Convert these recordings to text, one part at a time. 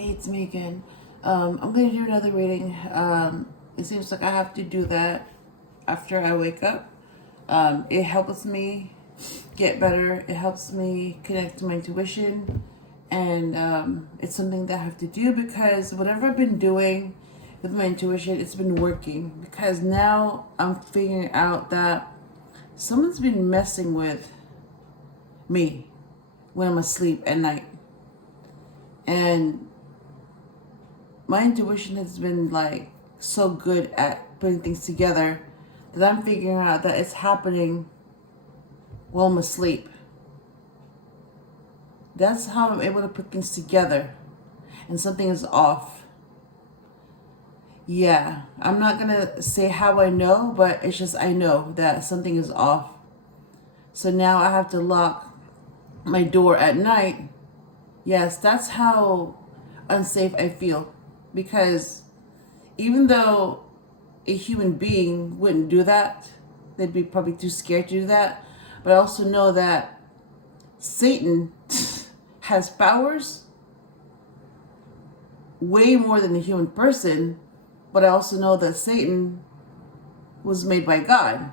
Hey, it's me again. I'm going to do another reading. It seems like I have to do that after I wake up. It helps me get better. It helps me connect to my intuition. And it's something that I have to do because whatever I've been doing with my intuition, it's been working. Because now I'm figuring out that someone's been messing with me when I'm asleep at night. And my intuition has been like so good at putting things together that I'm figuring out that it's happening while I'm asleep. That's how I'm able to put things together, and something is off. Yeah, I'm not gonna say how I know, but it's just I know that something is off. So now I have to lock my door at night. Yes, that's how unsafe I feel. Because even though a human being wouldn't do that, they'd be probably too scared to do that. But I also know that Satan has powers way more than a human person. But I also know that Satan was made by God.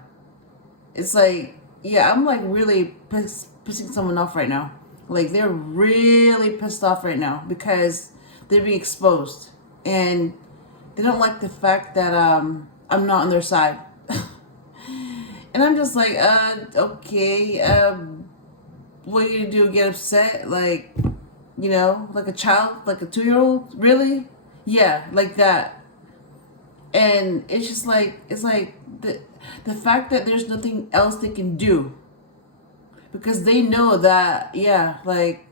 It's like, yeah, I'm like really pissing someone off right now. Like they're really pissed off right now because they're being exposed. And they don't like the fact that I'm not on their side. And I'm just like, okay, what are you gonna do? Get upset? Like, like a child, like a 2-year-old? Really? Yeah, like that. And it's just like, it's like the fact that there's nothing else they can do. Because they know that, yeah, like,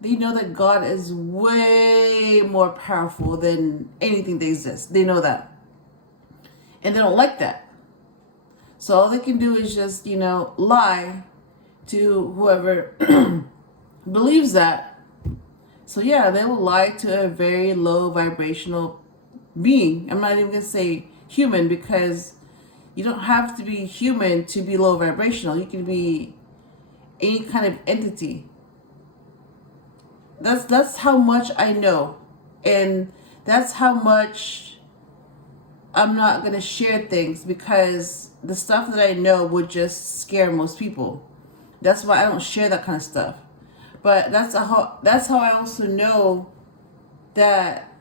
they know that God is way more powerful than anything that exists. They know that. And they don't like that. So all they can do is just, lie to whoever believes that. So yeah, they will lie to a very low vibrational being. I'm not even going to say human because you don't have to be human to be low vibrational. You can be any kind of entity. That's how much I know, and that's how much I'm not gonna share things because the stuff that I know would just scare most people. That's why I don't share that kind of stuff. But that's how I also know that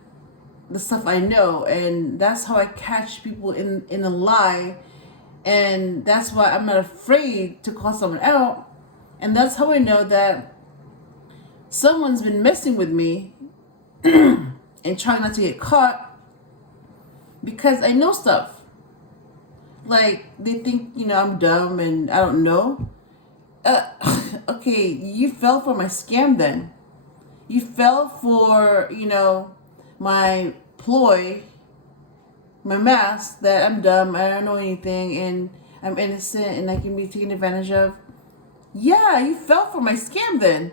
the stuff I know, and that's how I catch people in a lie, and that's why I'm not afraid to call someone out, and that's how I know that someone's been messing with me and trying not to get caught because I know stuff. Like, they think, I'm dumb and I don't know. Okay, you fell for my scam then. You fell for, my ploy, my mask that I'm dumb, I don't know anything, and I'm innocent and I can be taken advantage of. Yeah, you fell for my scam then.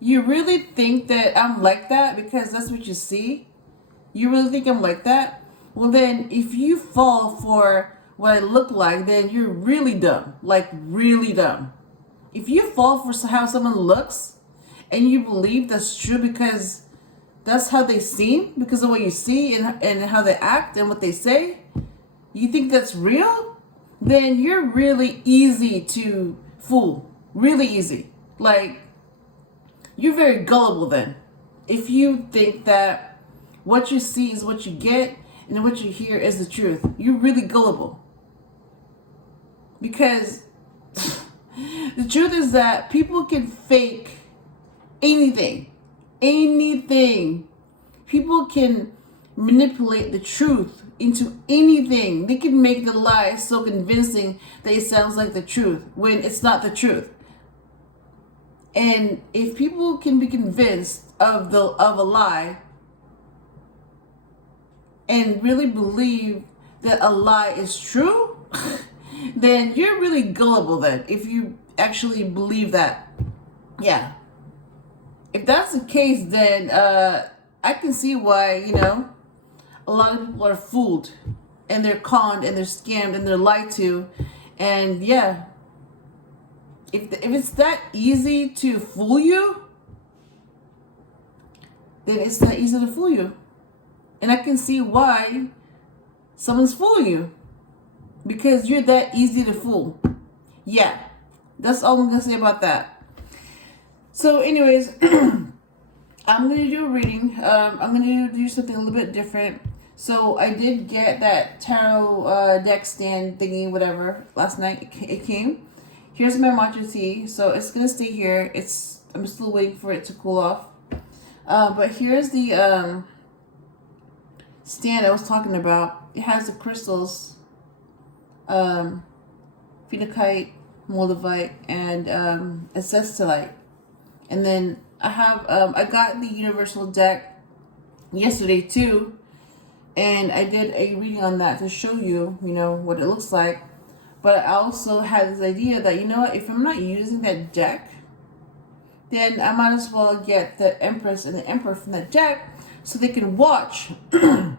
You really think that I'm like that because that's what you see? You really think I'm like that? Well then, if you fall for what I look like, then you're really dumb. Like, really dumb. If you fall for how someone looks and you believe that's true because that's how they seem, because of what you see and how they act and what they say, you think that's real? Then you're really easy to fool. Really easy. Like, you're very gullible then. If you think that what you see is what you get and what you hear is the truth, you're really gullible. Because the truth is that people can fake anything. Anything. People can manipulate the truth into anything. They can make the lie so convincing that it sounds like the truth when it's not the truth. And if people can be convinced of a lie and really believe that a lie is true, then you're really gullible then, if you actually believe that. Yeah. If that's the case, then I can see why, a lot of people are fooled and they're conned and they're scammed and they're lied to. And yeah, if it's that easy to fool you, then it's that easy to fool you. And I can see why someone's fooling you. Because you're that easy to fool. Yeah. That's all I'm going to say about that. So anyways, I'm going to do a reading. I'm going to do something a little bit different. So I did get that tarot deck stand thingy, whatever, last night. It came. Here's my matcha tea. So it's going to stay here. I'm still waiting for it to cool off. But here's the stand I was talking about. It has the crystals, phenakite, moldavite, and acestylite. And then I got the universal deck yesterday too, and I did a reading on that to show you, what it looks like. But I also had this idea that, if I'm not using that deck, then I might as well get the Empress and the Emperor from that deck so they can watch, the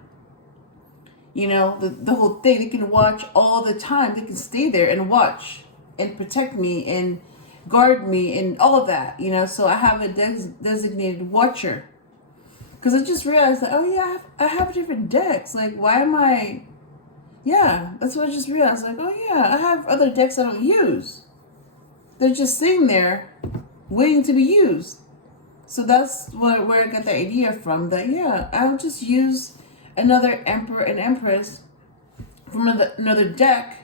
whole thing. They can watch all the time. They can stay there and watch and protect me and guard me and all of that, So I have a designated watcher. Because I just realized that, I have different decks. Like, why am I... Yeah, that's what I just realized. Like, I have other decks I don't use. They're just sitting there waiting to be used. So that's where I got the idea from. That, I'll just use another Emperor and Empress from another deck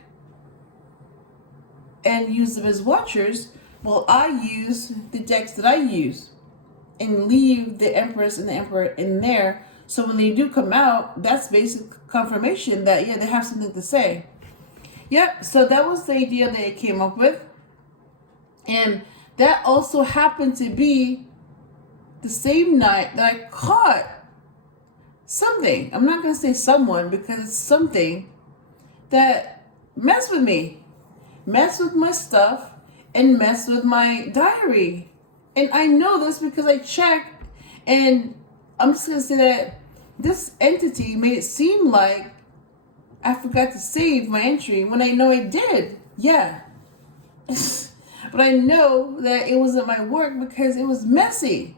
and use them as watchers, while I use the decks that I use and leave the Empress and the Emperor in there. So when they do come out, that's basic confirmation that, they have something to say. Yep, so that was the idea that I came up with. And that also happened to be the same night that I caught something. I'm not going to say someone because it's something that messed with me. Messed with my stuff and messed with my diary. And I know this because I checked, and I'm just going to say that this entity made it seem like I forgot to save my entry when I know I did. Yeah. But I know that it wasn't my work because it was messy.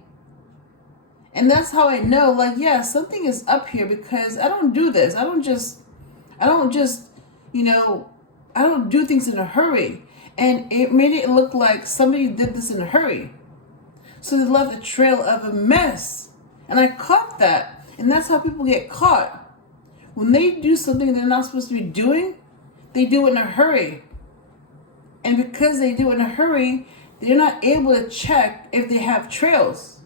And that's how I know, something is up here, because I don't do this. I don't just, I don't do things in a hurry. And it made it look like somebody did this in a hurry. So they left a trail of a mess. And I caught that. And that's how people get caught. When they do something they're not supposed to be doing, they do it in a hurry. And because they do it in a hurry, they're not able to check if they have trails.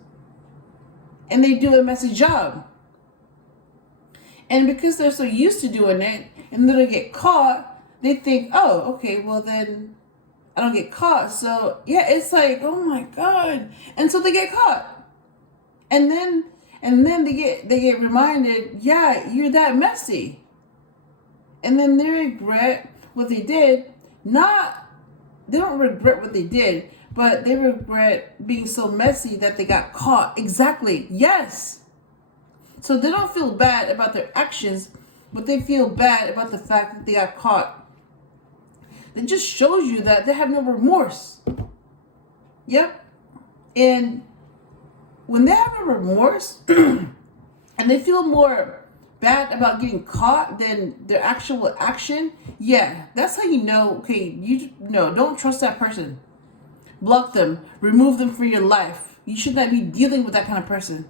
And they do a messy job. And because they're so used to doing it, and then they get caught, they think, oh, okay, well then I don't get caught. So it's like, oh my God. And so they get caught. And then they get reminded, you're that messy. And then they regret what they did. They don't regret what they did, but they regret being so messy that they got caught. Exactly. Yes. So they don't feel bad about their actions, but they feel bad about the fact that they got caught. It just shows you that they have no remorse. Yep. And when they have a remorse and they feel more bad about getting caught than their actual action, that's how you know, okay, don't trust that person. Block them. Remove them from your life. You should not be dealing with that kind of person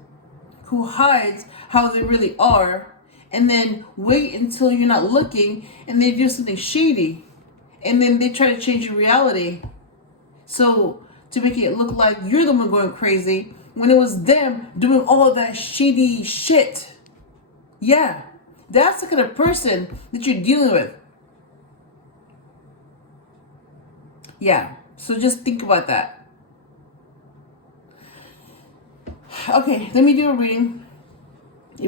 who hides how they really are and then wait until you're not looking and they do something shady. And then they try to change your reality. So to make it look like you're the one going crazy when it was them doing all of that shady shit. Yeah, that's the kind of person that you're dealing with. Yeah, so just think about that. Okay, let me do a reading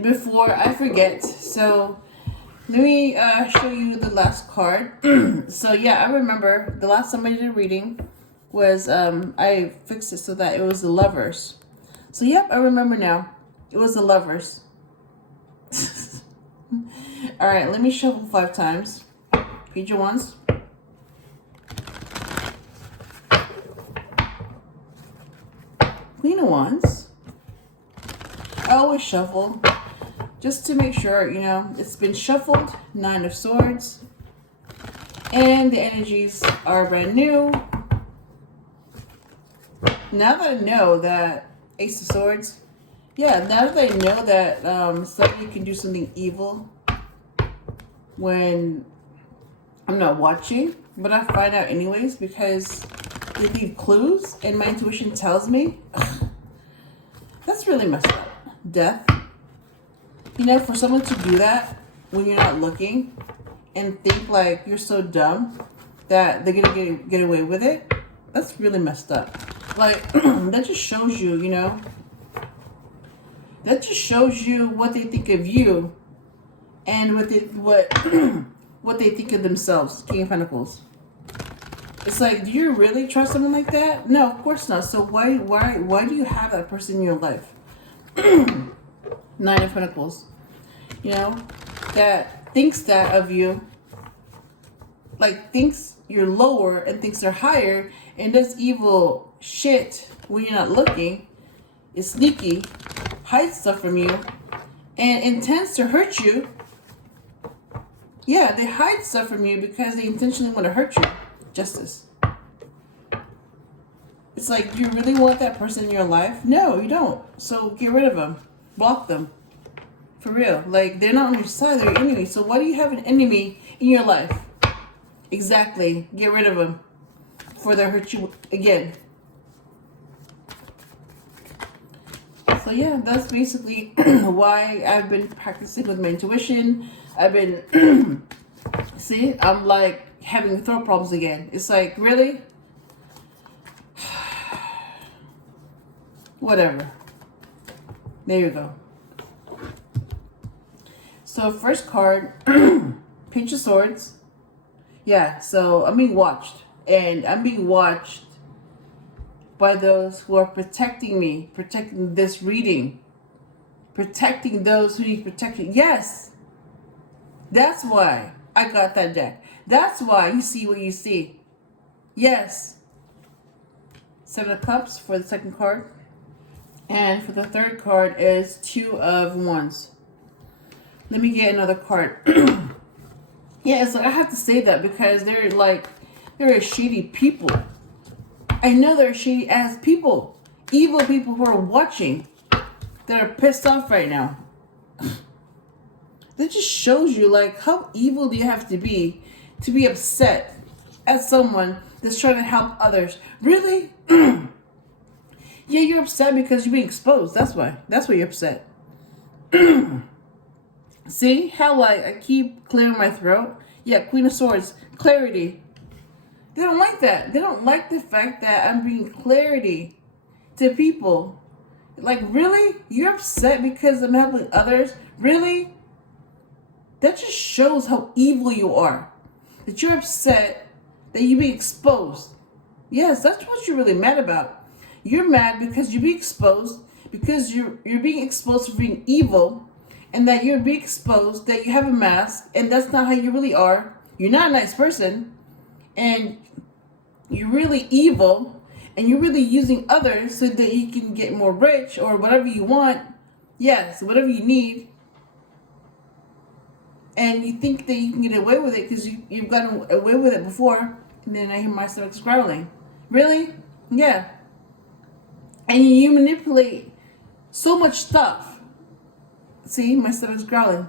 before I forget. So let me show you the last card. So I remember the last time I did a reading was I fixed it so that it was the Lovers. So I remember now. It was the Lovers. All right, let me shuffle 5 times. Page of Wands. Queen of Wands. always shuffle just to make sure, you know, it's been shuffled. 9 of Swords. And the energies are brand new. Now that I know that Ace of Swords, yeah, now that I know that somebody can do something evil when I'm not watching, but I find out anyways because they leave clues and my intuition tells me. Ugh, that's really messed up. Death. You know, for someone to do that when you're not looking and think like you're so dumb that they're gonna get away with it, that's really messed up. Like, that just shows you, you know, that just shows you what they think of you and what what they think of themselves. King of Pentacles. It's like, do you really trust someone like that? No, of course not. So why do you have that person in your life? 9 of Pentacles. You know, that thinks that of you, like thinks you're lower and thinks they're higher and does evil shit when you're not looking, is sneaky, hides stuff from you, and intends to hurt you. Yeah, they hide stuff from you because they intentionally want to hurt you. Justice. It's like, do you really want that person in your life? No, you don't. So get rid of them. Block them. For real. Like, they're not on your side, they're your enemy. So why do you have an enemy in your life? Exactly. Get rid of them before they hurt you again. So yeah, that's basically why I've been practicing with my intuition. I've been, see, I'm like having throat problems again. It's like, really? Whatever. There you go. So first card, Page of Swords. Yeah, so I'm being watched. And I'm being watched by those who are protecting me, protecting this reading, protecting those who need protection. Yes, that's why I got that deck. That's why you see what you see. Yes. 7 of Cups for the second card. And for the third card is 2 of Wands. Let me get another card. Yeah, it's like I have to say that because they're shady people. I know they're shady ass people. Evil people who are watching that are pissed off right now. That just shows you like how evil do you have to be upset at someone that's trying to help others. Really? Yeah, you're upset because you're being exposed. That's why. That's why you're upset. See how like I keep clearing my throat? Yeah, Queen of Swords. Clarity. They don't like that. They don't like the fact that I'm bringing clarity to people. Like, really? You're upset because I'm helping others? Really? That just shows how evil you are. That you're upset that you're being exposed. Yes, that's what you're really mad about. You're mad because you're being exposed, because you're being exposed for being evil, and that you're being exposed that you have a mask, and that's not how you really are. You're not a nice person, and you're really evil, and you're really using others so that you can get more rich or whatever you want. Yes, whatever you need. And you think that you can get away with it because you've gotten away with it before. And then I hear my stomach growling. Really? Yeah. And you manipulate so much stuff. See, my stomach's growling.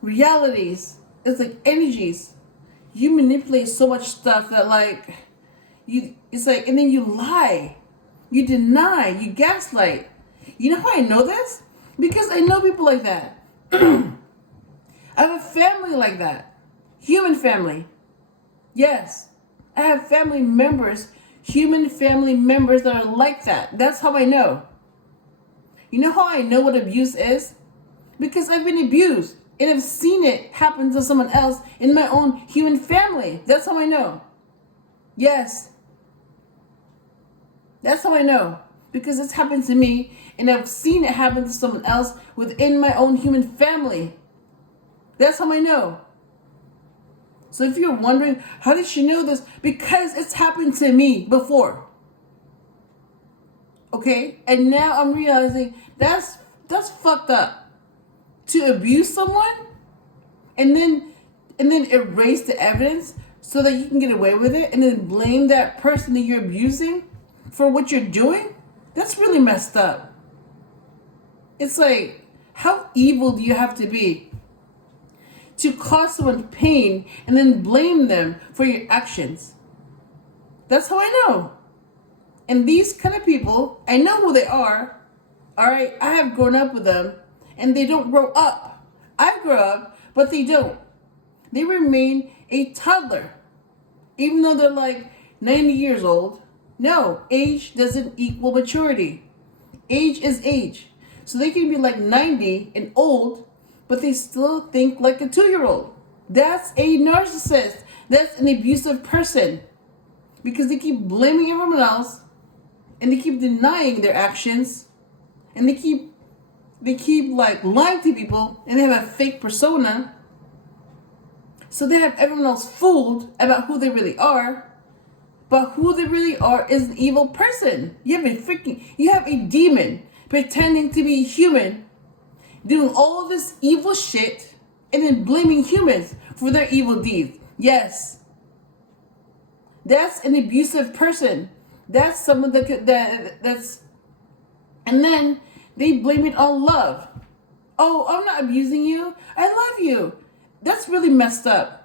Realities. It's like energies. You manipulate so much stuff that like, it's like, and then you lie. You deny. You gaslight. You know how I know this? Because I know people like that. I have a family like that. Human family. Yes. I have family members, human family members that are like that. That's how I know. You know how I know what abuse is? Because I've been abused and I've seen it happen to someone else in my own human family. That's how I know. Yes. That's how I know. Because it's happened to me and I've seen it happen to someone else within my own human family. That's how I know. So if you're wondering, how did she know this? Because it's happened to me before. Okay? And now I'm realizing That's fucked up. To abuse someone and then erase the evidence so that you can get away with it and then blame that person that you're abusing for what you're doing, that's really messed up. It's like, how evil do you have to be to cause someone pain and then blame them for your actions? That's how I know. And these kind of people, I know who they are. All right, I have grown up with them, and they don't grow up. I grow up, but they don't. They remain a toddler, even though they're like 90 years old. No, age doesn't equal maturity. Age is age. So they can be like 90 and old, but they still think like a 2-year-old. That's a narcissist. That's an abusive person. Because they keep blaming everyone else, and they keep denying their actions, and they keep like lying to people, and they have a fake persona. So they have everyone else fooled about who they really are. But who they really are is an evil person. You have a demon pretending to be human, doing all this evil shit, and then blaming humans for their evil deeds. Yes. That's an abusive person. That's someone that's, and then they blame it on love. Oh, I'm not abusing you. I love you. That's really messed up.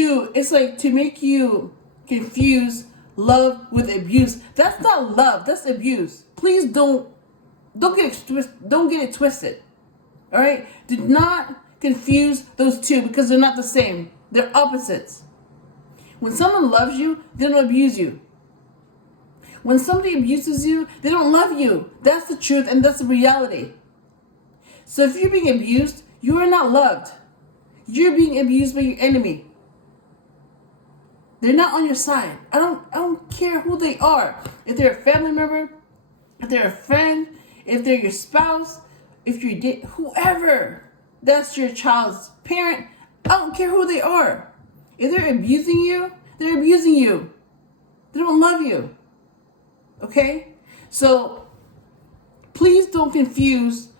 It's like to make you confuse love with abuse. That's not love. That's abuse. Please don't get it twisted. All right? Do not confuse those two because they're not the same. They're opposites. When someone loves you, they don't abuse you. When somebody abuses you, they don't love you. That's the truth and that's the reality. So if you're being abused, you are not loved. You're being abused by your enemy. They're not on your side. I don't care who they are. If they're a family member, if they're a friend, if they're your spouse, if you're whoever, that's your child's parent, I don't care who they are. If they're abusing you, they're abusing you. They don't love you. Okay? So, please don't confuse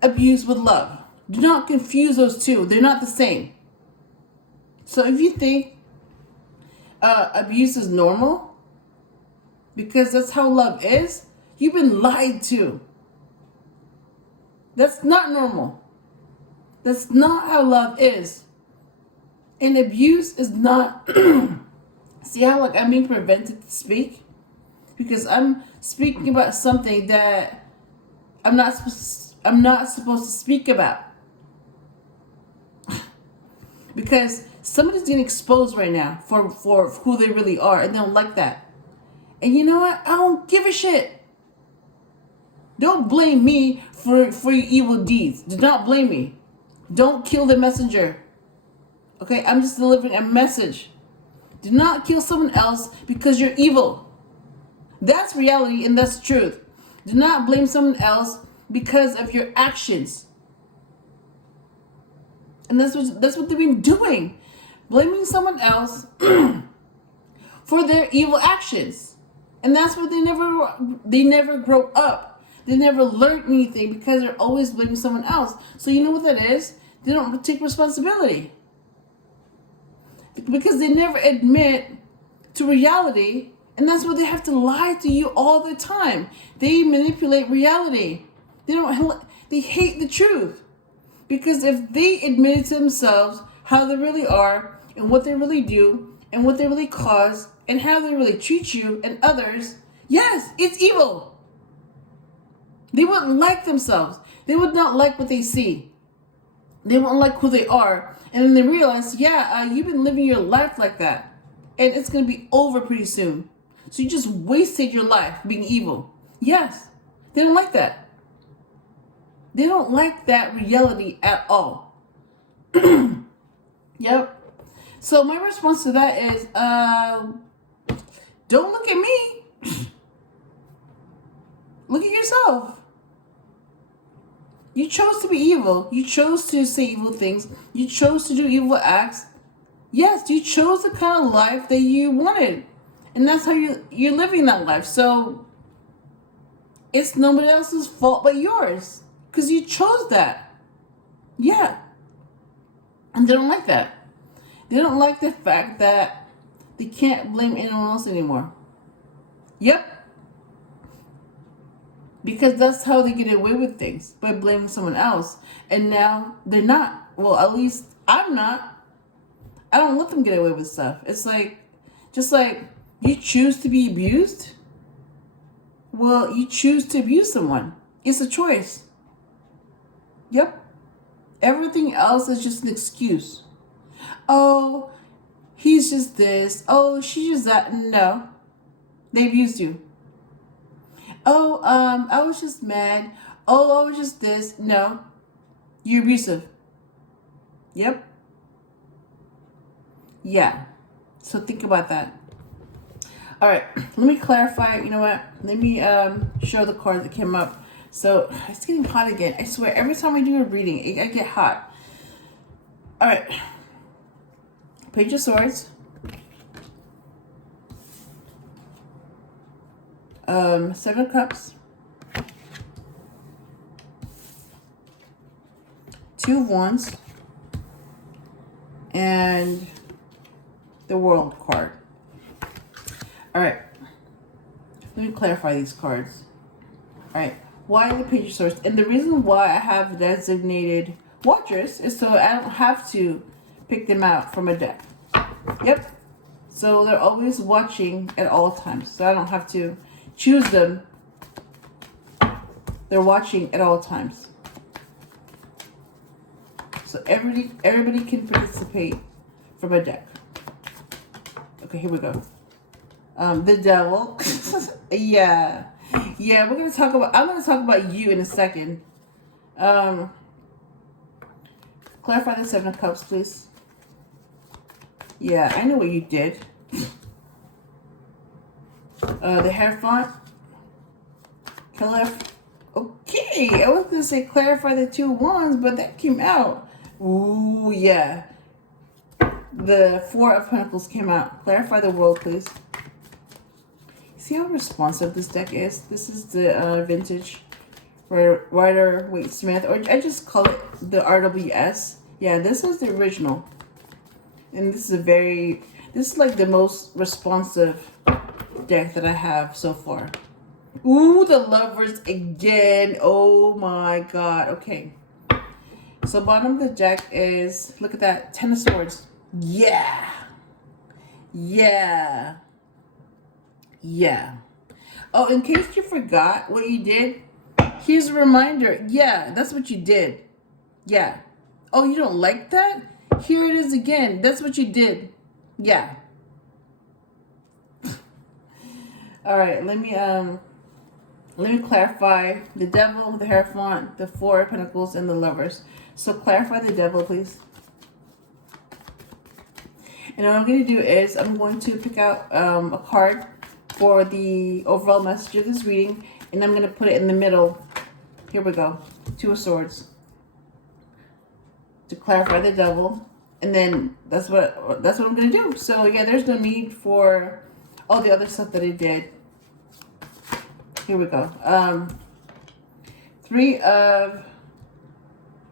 abuse with love. Do not confuse those two. They're not the same. So if you think abuse is normal, because that's how love is, you've been lied to. That's not normal. That's not how love is. And abuse is not, see how like I'm being prevented to speak? Because I'm speaking about something that I'm not supposed to speak about. Because somebody's getting exposed right now for who they really are, and they don't like that. And you know what? I don't give a shit. Don't blame me for your evil deeds. Do not blame me. Don't kill the messenger. Okay, I'm just delivering a message. Do not kill someone else because you're evil. That's reality and that's truth. Do not blame someone else because of your actions. And that's what they've been doing. Blaming someone else for their evil actions. And that's what they never grow up. They never learn anything because they're always blaming someone else. So you know what that is? They don't take responsibility. Because they never admit to reality, and that's why they have to lie to you all the time. They manipulate reality. They hate the truth. Because if they admitted to themselves how they really are, and what they really do, and what they really cause, and how they really treat you and others, yes, it's evil. They wouldn't like themselves. They would not like what they see. They won't like who they are. And then they realize, you've been living your life like that. And it's going to be over pretty soon. So you just wasted your life being evil. Yes, they don't like that. They don't like that reality at all. Yep. So my response to that is, don't look at me. Look at yourself. You chose to be evil. You chose to say evil things. You chose to do evil acts. Yes, you chose the kind of life that you wanted. And that's how you're living that life. So It's nobody else's fault but yours. Because you chose that. Yeah. And they don't like that. They don't like the fact that they can't blame anyone else anymore. Yep. Because that's how they get away with things, by blaming someone else. And now they're not. Well, at least I'm not. I don't let them get away with stuff. It's like, just like you choose to be abused. Well, you choose to abuse someone. It's a choice. Yep. Everything else is just an excuse. Oh, he's just this. Oh, she's just that. No. They abused you. Oh, I was just mad. Oh, I was just this. No. You're abusive. Yep. Yeah. So think about that. All right. Let me clarify. You know what? Let me show the cards that came up. So it's getting hot again. I swear, every time I do a reading, I get hot. All right. Page of Swords. 7 of Cups. 2 of Wands. And the World card. All right. Let me clarify these cards. All right. Why the Page of Swords? And the reason why I have designated watchers is so I don't have to pick them out from a deck. Yep. So they're always watching at all times. So I don't have to choose them. They're watching at all times. So everybody can participate from a deck. Okay, here we go. The Devil. Yeah. Yeah, I'm gonna talk about you in a second. Clarify the 7 of Cups, please. Yeah, I know what you did. The Hierophant. Okay, I was gonna say clarify the 2 Wands, but that came out. Ooh, yeah. The 4 of Pentacles came out. Clarify the World, please. See how responsive this deck is? This is the vintage Rider Waite Smith, or I just call it the RWS. Yeah, this is the original. And this is like the most responsive deck that I have so far. Ooh, the Lovers again. Oh my god. Okay. So bottom of the deck is, look at that, 10 of Swords. Yeah. Yeah. Yeah. Oh, in case you forgot what you did, here's a reminder. Yeah, that's what you did. Yeah. Oh, you don't like that? Here it is again. That's what you did. Yeah. All right, let me clarify the Devil, the Hierophant, the 4 of Pentacles, and the Lovers. So clarify the Devil, please. And what I'm going to do is I'm going to pick out a card for the overall message of this reading, and I'm going to put it in the middle. Here we go. 2 of Swords. To clarify the Devil. And then that's what I'm going to do. So yeah, there's no need for all the other stuff that I did. Here we go. 3 of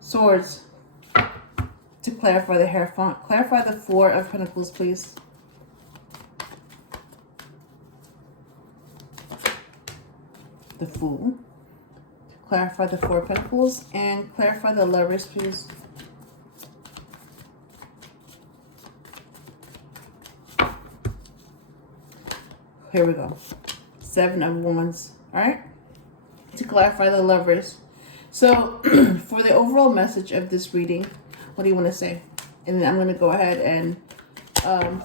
Swords. To clarify the Hierophant. Clarify the 4 of Pentacles, please. The Fool. Clarify the 4 of Pentacles. And clarify the Lovers, please. Here we go. 7 of Wands. Alright? To clarify the Lovers. So, for the overall message of this reading, what do you want to say? And then I'm going to go ahead and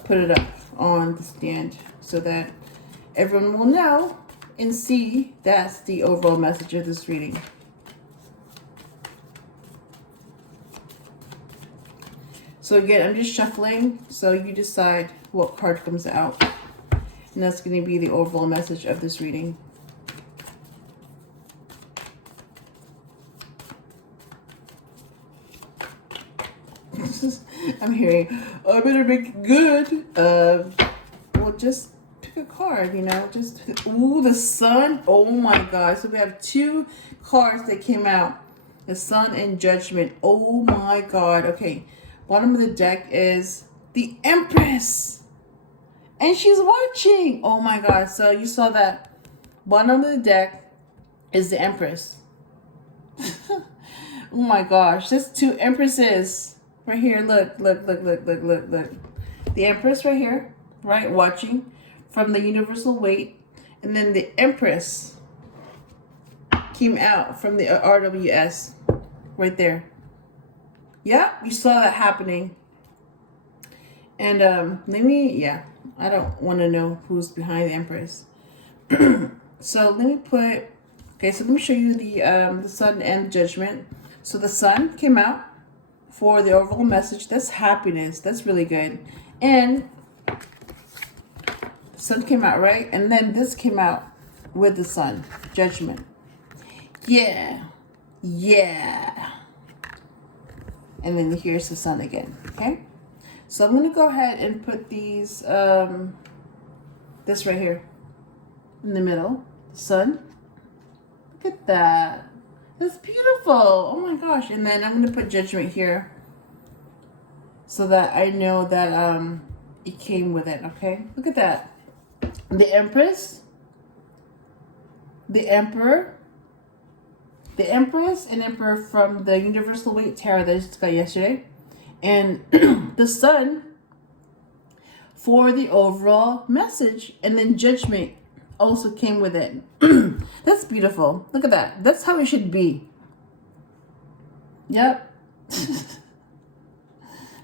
put it up on the stand so that everyone will know and see that's the overall message of this reading. So again, I'm just shuffling, so you decide what card comes out. And that's going to be the overall message of this reading. I'm hearing, oh, I better make it good. Well, just pick a card, you know, just, ooh, the Sun. Oh my God. So we have 2 cards that came out. The Sun and Judgment. Oh my God. Okay. Bottom of the deck is the Empress. And she's watching. Oh my God. So you saw that. Bottom of the deck is the Empress. Oh my gosh. There's 2 Empresses. Right here. Look. The Empress right here. Right? Watching. From the Universal Waite. And then the Empress came out from the RWS. Right there. Yeah, you saw that happening. And I don't want to know who's behind the Empress. So let me show you the Sun and Judgment. So the Sun came out for the overall message. That's happiness. That's really good. And the Sun came out, right? And then this came out with the Sun, Judgment. Yeah. And then here's the Sun again. Okay. So I'm gonna go ahead and put these this right here in the middle. The Sun. Look at that. That's beautiful. Oh my gosh. And then I'm gonna put Judgment here so that I know that it came with it. Okay. Look at that. The Empress, the Emperor, the Empress and Emperor from the Universal Waite Tarot that I just got yesterday. And the Sun for the overall message. And then Judgment also came with it. That's beautiful. Look at that. That's how it should be. Yep.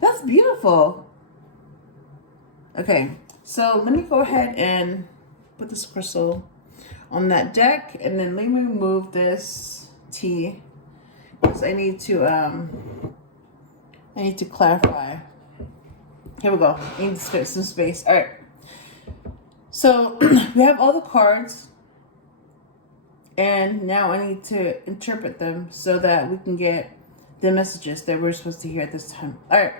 That's beautiful. Okay. So let me go ahead and put this crystal on that deck. And then let me remove this tea. Because I need to clarify. Here we go. I need to spare some space. All right. So we have all the cards. And now I need to interpret them so that we can get the messages that we're supposed to hear at this time. All right.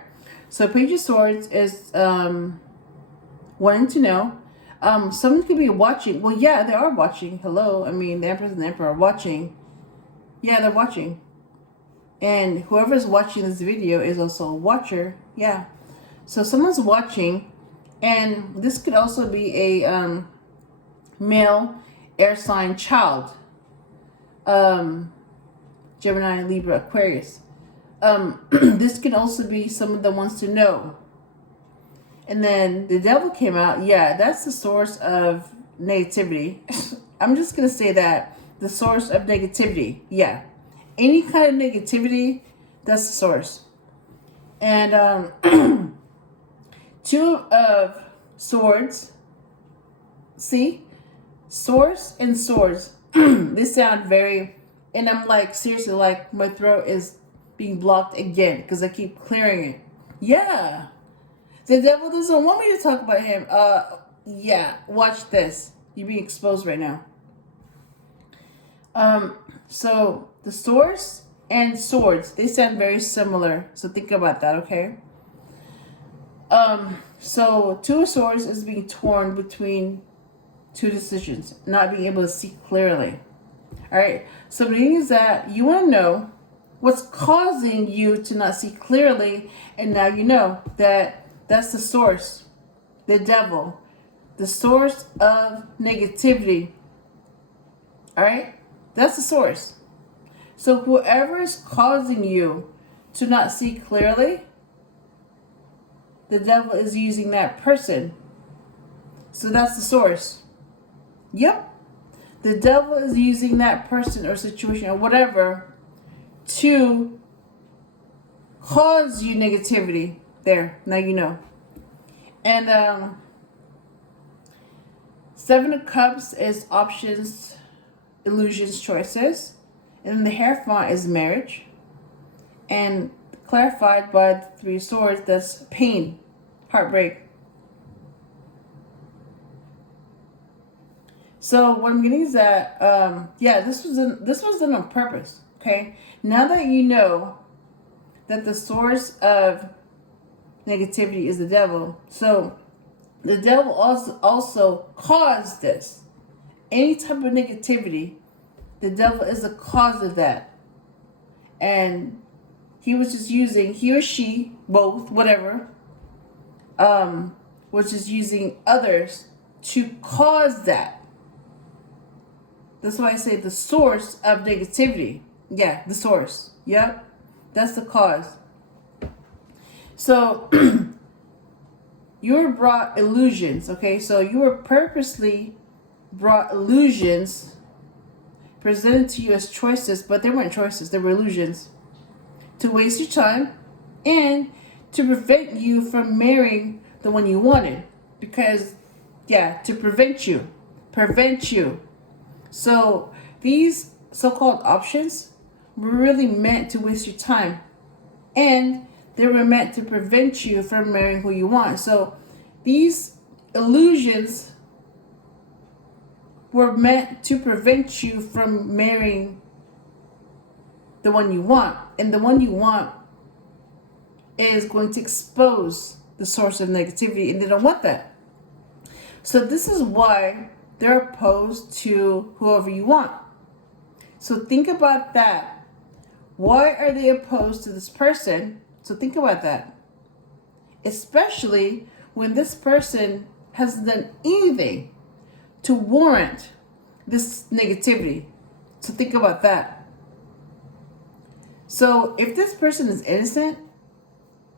So Page of Swords is wanting to know. Someone could be watching. Well, yeah, they are watching. Hello. I mean, the Empress and the Emperor are watching. Yeah, they're watching. And whoever's watching this video is also a watcher. Yeah. So someone's watching. And this could also be a male air sign child. Gemini, Libra, Aquarius. This can also be someone that wants to know. And then the Devil came out. Yeah, that's the source of negativity. I'm just going to say that. The source of negativity. Yeah. Any kind of negativity, that's the source. And 2 of Swords. See? Source and Swords. They sound very... And I'm like, seriously, like my throat is being blocked again because I keep clearing it. Yeah. The Devil doesn't want me to talk about him. Yeah. Watch this. You're being exposed right now. So the Source and Swords, they sound very similar. So think about that, okay? So 2 of Swords is being torn between 2 decisions, not being able to see clearly. All right. So the thing is that you want to know what's causing you to not see clearly, and now you know that that's the source, the Devil, the source of negativity. All right. That's the source. So whoever is causing you to not see clearly, the Devil is using that person. So that's the source. Yep. The Devil is using that person or situation or whatever to cause you negativity. There. Now you know. And 7 of Cups is options, illusions, choices. And then the Hierophant is marriage. And clarified by the 3 of Swords, that's pain, heartbreak. So what I'm getting is that, yeah, this was done on purpose. Okay. Now that you know that the source of negativity is the Devil, so The devil also caused this. Any type of negativity, the devil is the cause of that. And he was just using, he or she, both, whatever, was just using others to cause that. That's why I say the source of negativity. Yeah, the source. Yep. That's the cause. So, you were brought illusions, okay? So, you were purposely brought illusions presented to you as choices, but they weren't choices, they were illusions. To waste your time and to prevent you from marrying the one you wanted. Because, yeah, to prevent you. So, these so-called options were really meant to waste your time. And they were meant to prevent you from marrying who you want. So, these illusions were meant to prevent you from marrying the one you want. And the one you want is going to expose the source of negativity, and they don't want that. So this is why they're opposed to whoever you want. So think about that. Why are they opposed to this person? So think about that. Especially when this person hasn't done anything to warrant this negativity. So think about that. So if this person is innocent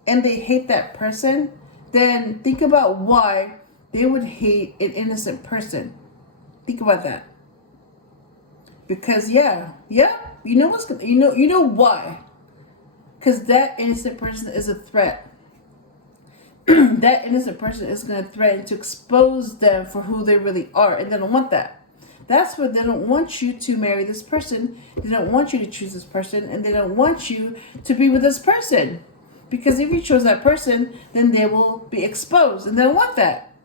and they hate that person, then think about why they would hate an innocent person. Think about that. Because you know why. Because that innocent person is a threat. That innocent person is going to threaten to expose them for who they really are, and they don't want that. That's why they don't want you to marry this person. They don't want you to choose this person, and they don't want you to be with this person. Because if you chose that person, then they will be exposed, and they don't want that.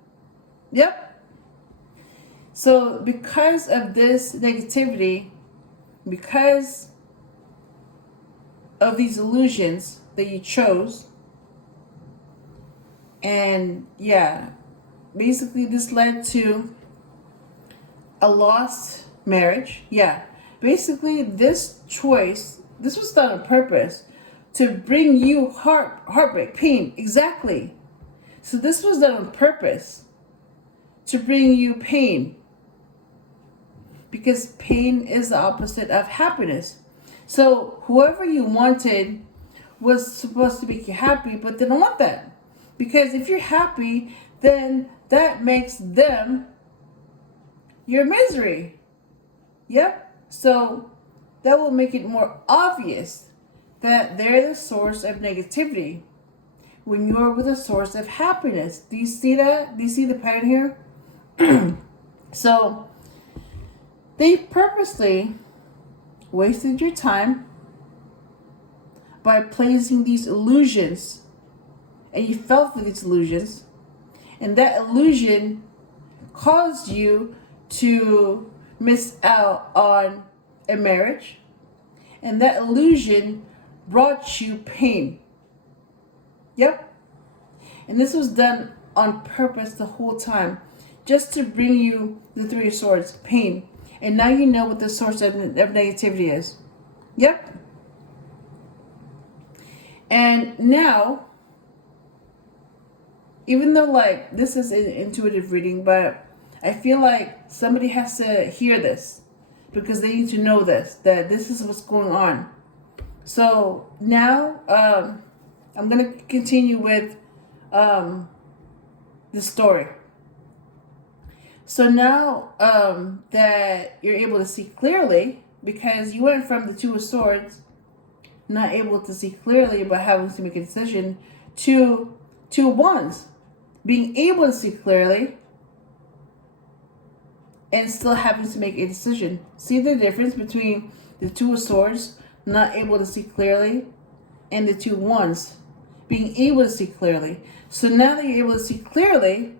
Yep. So because of this negativity, because of these illusions that you chose, and basically this led to a lost marriage. Basically this choice, this was done on purpose to bring you heartbreak, pain. Exactly. So this was done on purpose to bring you pain, because pain is the opposite of happiness. So whoever you wanted was supposed to make you happy, but they don't want that. Because if you're happy, then that makes them your misery. Yep. So that will make it more obvious that they're the source of negativity when you're with a source of happiness. Do you see that? Do you see the pattern here? So they purposely wasted your time by placing these illusions, and you fell for these illusions, and that illusion caused you to miss out on a marriage, and that illusion brought you pain. Yep. And this was done on purpose the whole time, just to bring you the Three of Swords, pain. And now you know what the source of negativity is. Yep. And now, even though this is an intuitive reading, but I feel like somebody has to hear this, because they need to know this, that this is what's going on. So now I'm going to continue with the story. So now that you're able to see clearly, because you went from the Two of Swords, not able to see clearly but having to make a decision, to Two of Wands, being able to see clearly and still having to make a decision. See the difference between the Two of Swords, not able to see clearly, and the Two of Wands, being able to see clearly. So now that you're able to see clearly,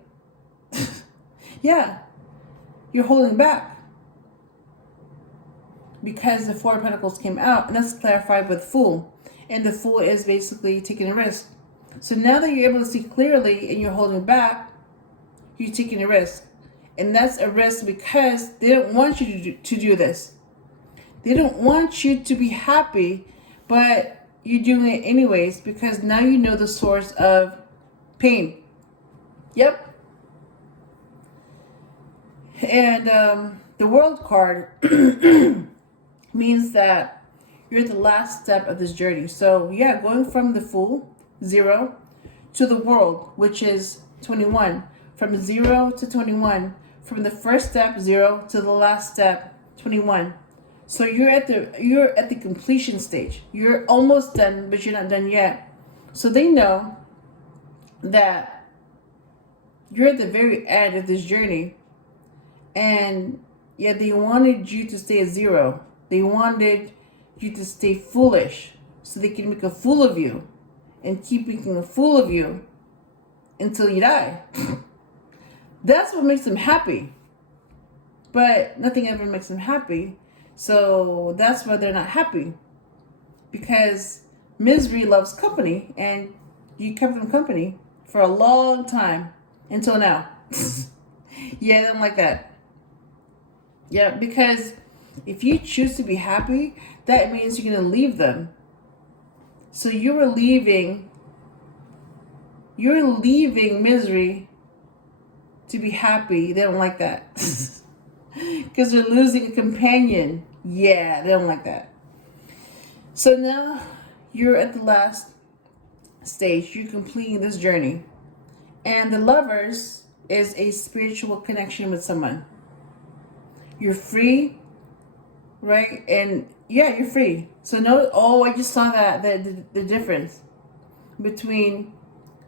you're holding back, because the Four of Pentacles came out, and that's clarified with Fool. And the Fool is basically taking a risk. So now that you're able to see clearly and you're holding back, you're taking a risk. And that's a risk because they don't want you to do this. They don't want you to be happy, but you're doing it anyways because now you know the source of pain. Yep. And the World card means that you're at the last step of this journey. So yeah, going from the Fool, 0, to the World, which is 21. From 0 to 21. From the first step, 0, to the last step, 21. So you're at the completion stage. You're almost done, but you're not done yet. So they know that you're at the very end of this journey. And yeah, they wanted you to stay at 0. They wanted you to stay foolish so they can make a fool of you and keep making a fool of you until you die. That's what makes them happy. But nothing ever makes them happy. So that's why they're not happy. Because misery loves company, and you kept them company for a long time until now. Yeah, they don't like that. Yeah, because if you choose to be happy, that means you're going to leave them. So you're leaving misery to be happy. They don't like that. Because they're losing a companion. Yeah, they don't like that. So now you're at the last stage. You're completing this journey. And the Lovers is a spiritual connection with someone. You're free, right? And yeah, you're free. So no, I just saw that the difference between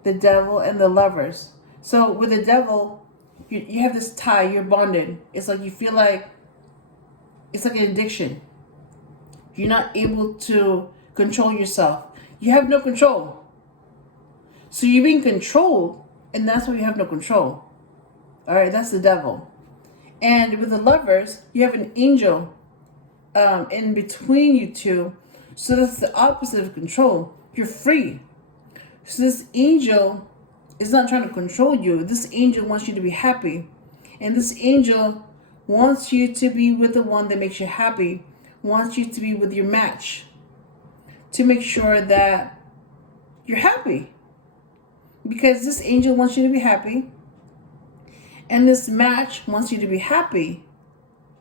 the Devil and the Lovers. So with the Devil, you have this tie, you're bonded. It's like you feel like it's like an addiction. You're not able to control yourself. You have no control. So you're being controlled, and that's why you have no control. All right, that's the Devil. And with the Lovers, you have an angel in between you two. So that's the opposite of control. You're free. So this angel is not trying to control you. This angel wants you to be happy. And this angel wants you to be with the one that makes you happy. Wants you to be with your match. To make sure that you're happy. Because this angel wants you to be happy. And this match wants you to be happy.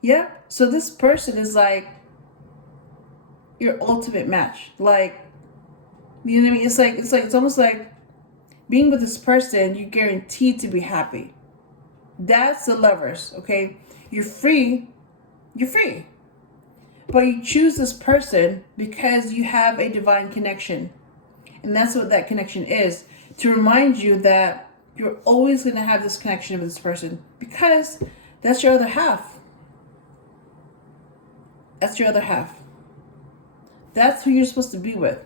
Yeah? So this person is like your ultimate match. Like, you know what I mean? It's almost like being with this person, you're guaranteed to be happy. That's the Lovers, okay? You're free. You're free. But you choose this person because you have a divine connection. And that's what that connection is. To remind you that you're always going to have this connection with this person. Because that's your other half. That's your other half. That's who you're supposed to be with.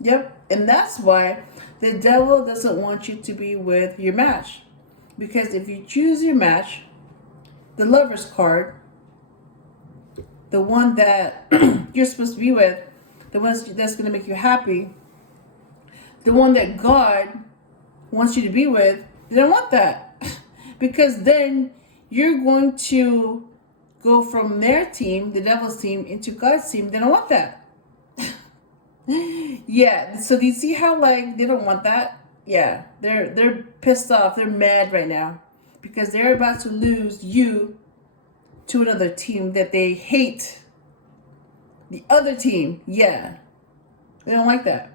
Yep. And that's why the Devil doesn't want you to be with your match. Because if you choose your match, the Lovers card, the one that you're supposed to be with, the one that's going to make you happy, the one that God wants you to be with, they don't want that. Because then you're going to go from their team, the Devil's team, into God's team. They don't want that. Yeah, so do you see how like they don't want that? Yeah, they're pissed off. They're mad right now because they're about to lose you to another team that they hate. The other team, yeah, they don't like that.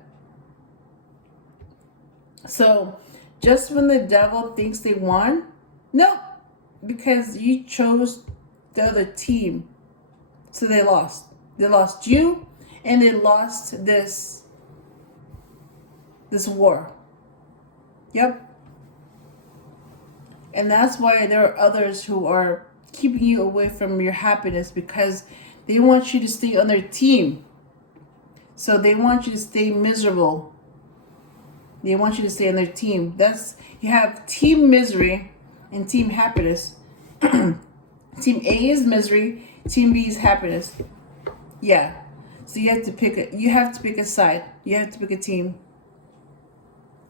So just when the Devil thinks they won, no, because you chose the other team, so they lost. They lost you. And they lost this war. Yep. And that's why there are others who are keeping you away from your happiness because they want you to stay on their team. So they want you to stay miserable. They want you to stay on their team. You have team misery and team happiness. Team A is misery, team B is happiness. Yeah. So you have to pick a side. You have to pick a team.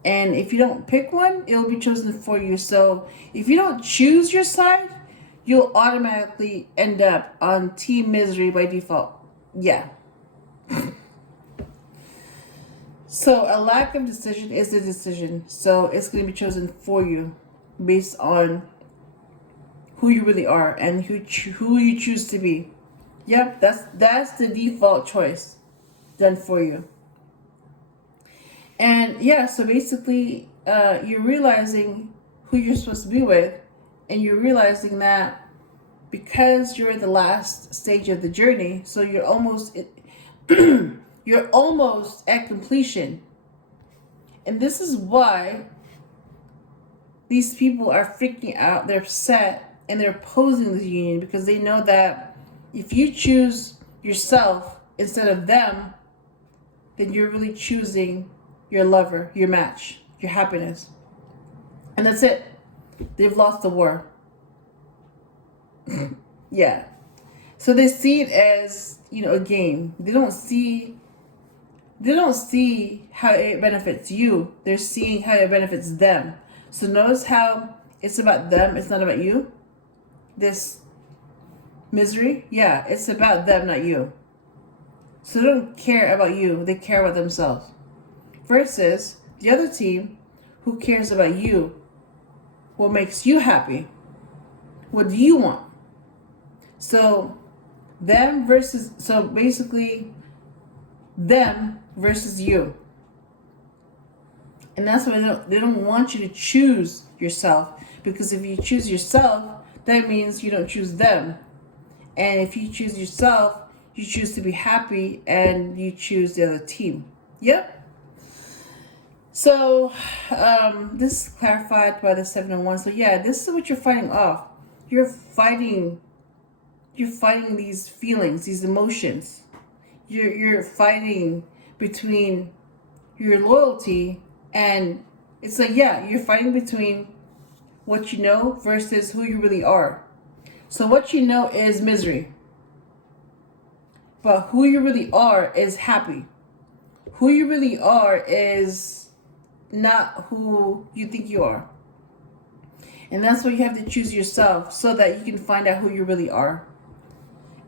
And if you don't pick one, it will be chosen for you. So if you don't choose your side, you'll automatically end up on Team Misery by default. Yeah. So a lack of decision is the decision. So it's going to be chosen for you based on who you really are and who you choose to be. Yep, that's the default choice done for you. And yeah, so basically, you're realizing who you're supposed to be with, and you're realizing that because you're at the last stage of the journey, so you're almost you're almost at completion. And this is why these people are freaking out, they're upset, and they're opposing the union, because they know that if you choose yourself instead of them, then you're really choosing your lover, your match, your happiness. And that's it. They've lost the war. Yeah. So they see it as, a game. They don't see how it benefits you. They're seeing how it benefits them. So notice how it's about them, it's not about you. This misery, yeah, it's about them, not you. So they don't care about you, they care about themselves. Versus the other team who cares about you, what makes you happy, what do you want. So basically them versus you. And that's why they don't want you to choose yourself, because if you choose yourself, that means you don't choose them. And if you choose yourself, you choose to be happy and you choose the other team. Yep. So this is clarified by the 701. So yeah, this is what you're fighting off. You're fighting these feelings, these emotions. You're fighting between your loyalty, and it's like, yeah, you're fighting between what you know versus who you really are. So what you know is misery, but who you really are is happy. Who you really are is not who you think you are. And that's why you have to choose yourself, so that you can find out who you really are.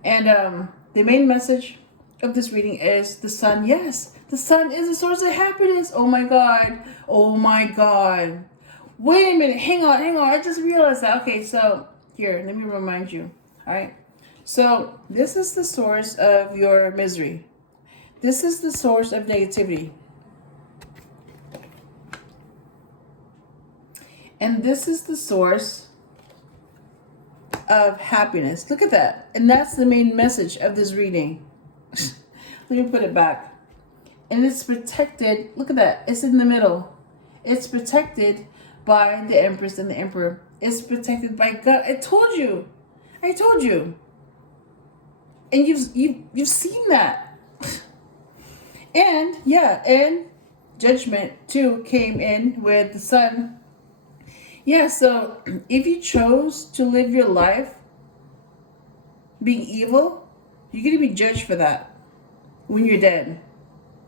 And the main message of this reading is the sun. Yes, the sun is a source of happiness. Oh my god. Wait a minute, hang on. I just realized that. Okay, so here, let me remind you. Alright. So this is the source of your misery. This is the source of negativity. And this is the source of happiness. Look at that. And that's the main message of this reading. Let me put it back. And it's protected. Look at that. It's in the middle. It's protected by the Empress and the Emperor. It's protected by God. I told you. And you've seen that. And yeah, and Judgment too came in with the sun. Yeah, so if you chose to live your life being evil, you're going to be judged for that when you're dead.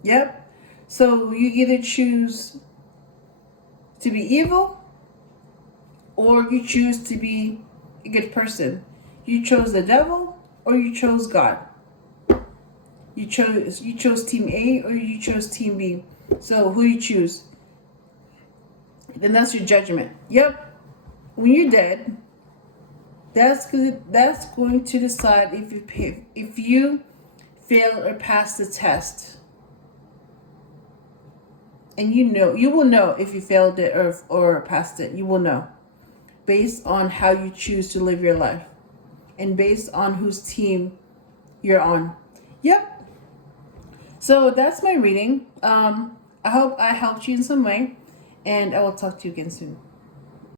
Yep. So you either choose to be evil or you choose to be a good person. You chose the devil or you chose God. You chose team A or you chose team B. So who you choose, then that's your judgment. Yep. When you're dead, that's going to decide if you fail or pass the test. And you will know if you failed it or passed it. You will know based on how you choose to live your life and based on whose team you're on. Yep. So that's my reading. I hope I helped you in some way, and I will talk to you again soon.